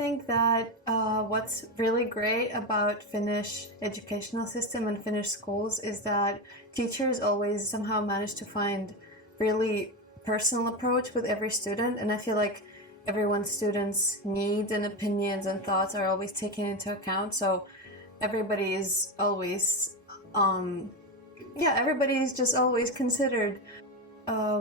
think that what's really great about Finnish educational system and Finnish schools is that teachers always somehow manage to find really personal approach with every student, and I feel like everyone's students' needs and opinions and thoughts are always taken into account. So everybody is always, everybody's just always considered.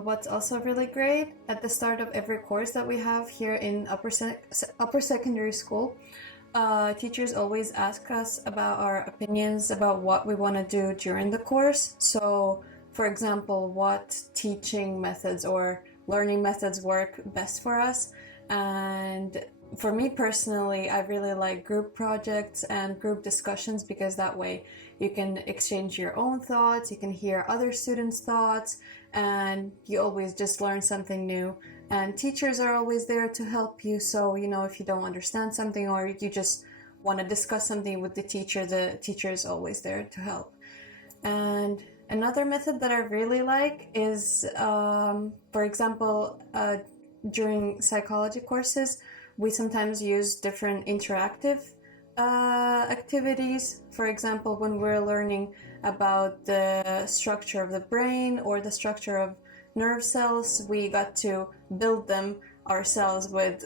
What's also really great, at the start of every course that we have here in upper secondary school, teachers always ask us about our opinions about what we want to do during the course. So, for example, what teaching methods or learning methods work best for us. And for me personally, I really like group projects and group discussions, because that way you can exchange your own thoughts, you can hear other students' thoughts, and you always just learn something new. And teachers are always there to help you. So, if you don't understand something or you just want to discuss something with the teacher is always there to help. And another method that I really like is, for example, during psychology courses, we sometimes use different interactive activities. For example, when we're learning about the structure of the brain or the structure of nerve cells, we got to build them ourselves with,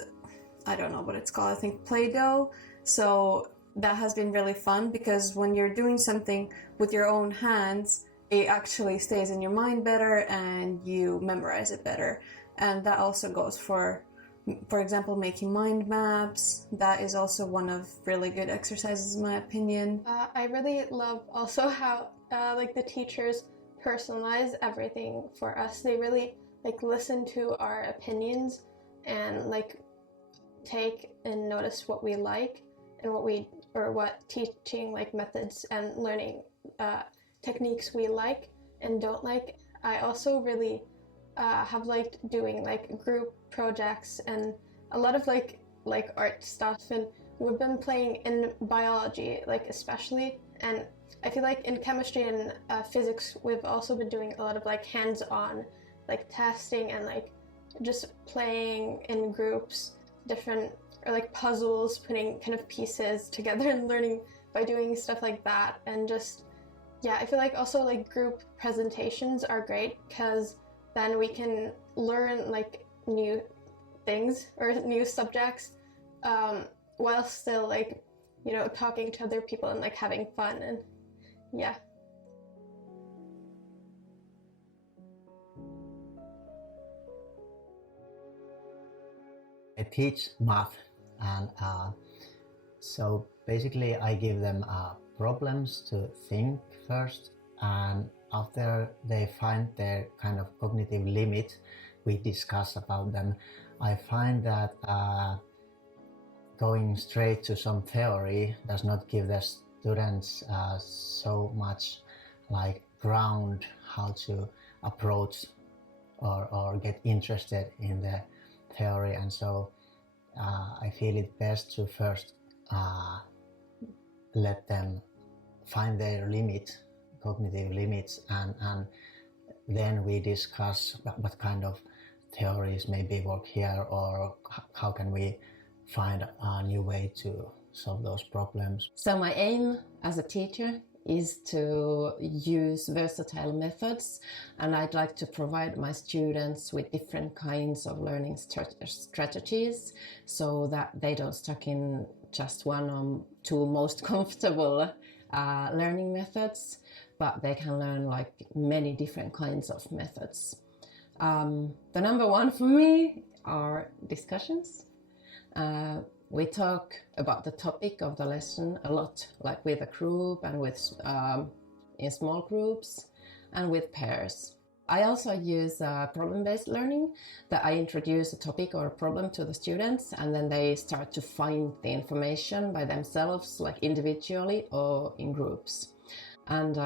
I don't know what it's called, I think Play-Doh. So that has been really fun, because when you're doing something with your own hands, it actually stays in your mind better and you memorize it better. And that also goes for example, making mind maps. That is also one of really good exercises, in my opinion. I really love also how the teachers personalize everything for us. They really listen to our opinions and take and notice what we like and what teaching methods and learning techniques we like and don't like. I also really have liked doing group projects and a lot of art stuff, and we've been playing in biology especially, and I feel like in chemistry and physics we've also been doing a lot of hands-on testing and just playing in groups, different or puzzles, putting kind of pieces together and learning by doing stuff like that. And just I feel like also group presentations are great, because then we can learn new things or new subjects while still talking to other people and having fun. And I teach math, and so basically I give them problems to think first, and after they find their kind of cognitive limit, we discuss about them. I find that going straight to some theory does not give the students so much ground how to approach or get interested in the theory, and so I feel it best to first let them find their cognitive limits, and then we discuss what kind of theories maybe work here, or how can we find a new way to solve those problems. So my aim as a teacher is to use versatile methods, and I'd like to provide my students with different kinds of learning strategies, so that they don't stuck in just one or two most comfortable learning methods, but they can learn many different kinds of methods. The number one for me are discussions. We talk about the topic of the lesson a lot, with a group and with in small groups and with pairs. I also use problem-based learning, that I introduce a topic or a problem to the students, and then they start to find the information by themselves, individually or in groups. And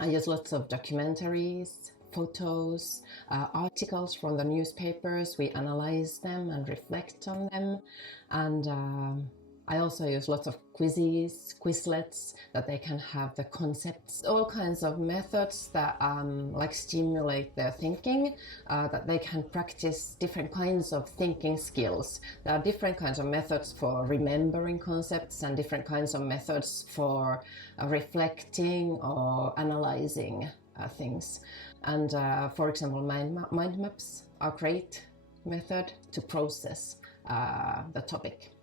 I use lots of documentaries, photos, articles from the newspapers. We analyze them and reflect on them, and I also use lots of quizzes, Quizlets, that they can have the concepts, all kinds of methods that like stimulate their thinking, that they can practice different kinds of thinking skills. There are different kinds of methods for remembering concepts and different kinds of methods for reflecting or analyzing things. And for example, mind maps are a great method to process the topic.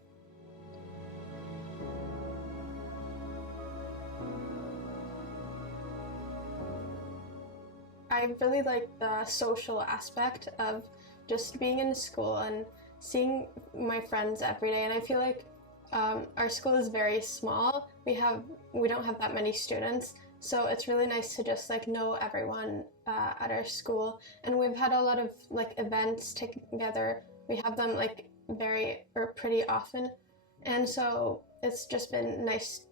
I really like the social aspect of just being in school and seeing my friends every day. And I feel like our school is very small. We don't have that many students, so it's really nice to just like know everyone at our school. And we've had a lot of like events together. We have them like pretty often, and so it's just been nice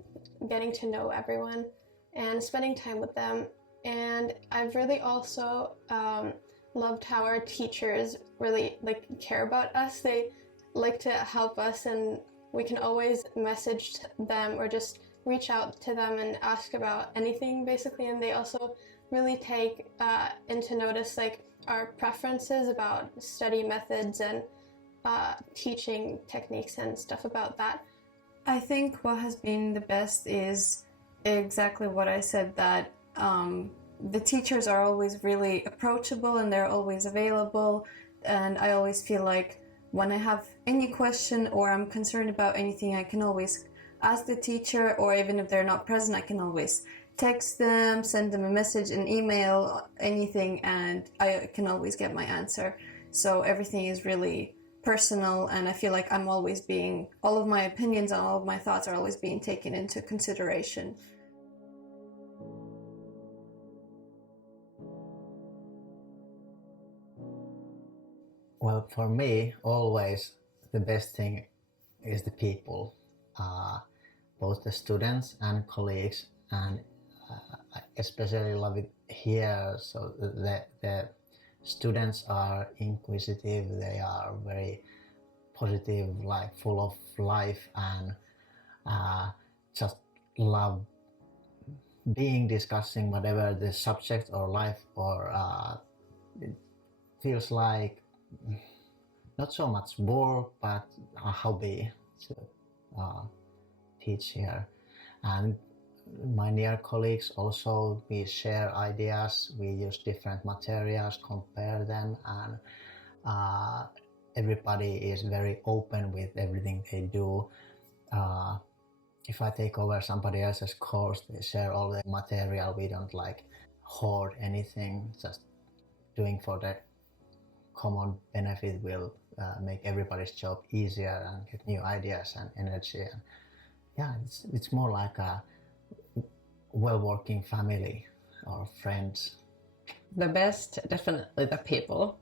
getting to know everyone and spending time with them. And I've really also loved how our teachers really like care about us. They like to help us, and we can always message them or just reach out to them and ask about anything basically. And they also really take into notice like our preferences about study methods and teaching techniques and stuff about that. I think what has been the best is exactly what I said, that the teachers are always really approachable and they're always available, and I always feel like when I have any question or I'm concerned about anything, I can always ask the teacher, or even if they're not present, I can always text them, send them a message, an email, anything, and I can always get my answer. So everything is really personal, and I feel like all of my opinions and all of my thoughts are always being taken into consideration. Well, for me, always the best thing is the people, both the students and colleagues, and I especially love it here. So the students are inquisitive, they are very positive, like full of life, and just love discussing whatever the subject or life, or it feels like not so much work, but a hobby to teach here. And my near colleagues also, we share ideas, we use different materials, compare them, and everybody is very open with everything they do. If I take over somebody else's course, they share all the material. We don't like hoard anything, just doing for the common benefit will make everybody's job easier and get new ideas and energy. And yeah, it's more like a well-working family or friends. The best, definitely the people.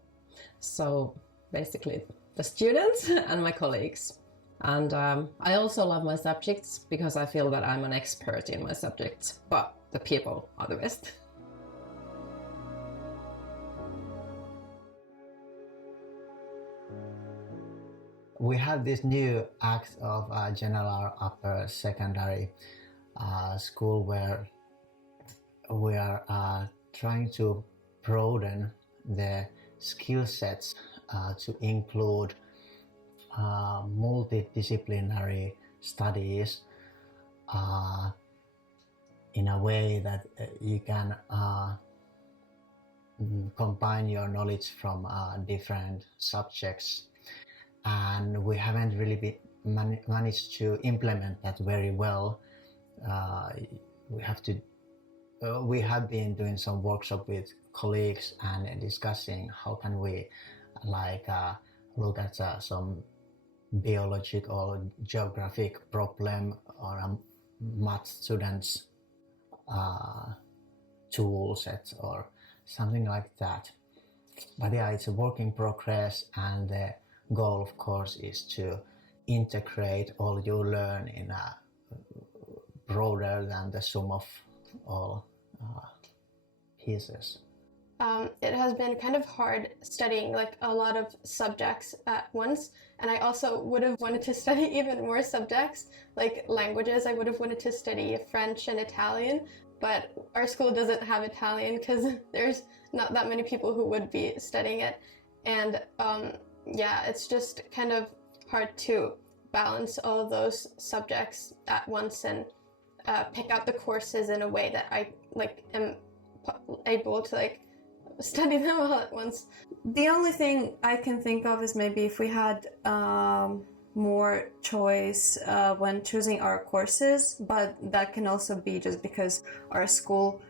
So basically the students and my colleagues. And I also love my subjects because I feel that I'm an expert in my subjects, but the people are the best. We have this new act of general upper secondary school where we are trying to broaden the skill sets to include multidisciplinary studies in a way that you can combine your knowledge from different subjects. And we haven't really managed to implement that very well. We have been doing some workshop with colleagues and discussing how can we look at some biological or geographic problem or a math student's tool set or something like that. But yeah, it's a work in progress, and the goal, of course, is to integrate all you learn in a broader than the sum of all pieces. it has been kind of hard studying like a lot of subjects at once, and I also would have wanted to study even more subjects like languages. I would have wanted to study French and Italian, but our school doesn't have Italian because there's not that many people who would be studying it, and yeah, it's just kind of hard to balance all of those subjects at once and pick out the courses in a way that I like am able to like study them all at once. The only thing I can think of is maybe if we had more choice when choosing our courses, but that can also be just because our school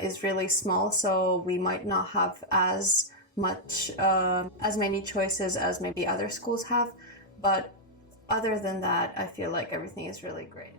is really small, so we might not have as many choices as maybe other schools have. But other than that, I feel like everything is really great.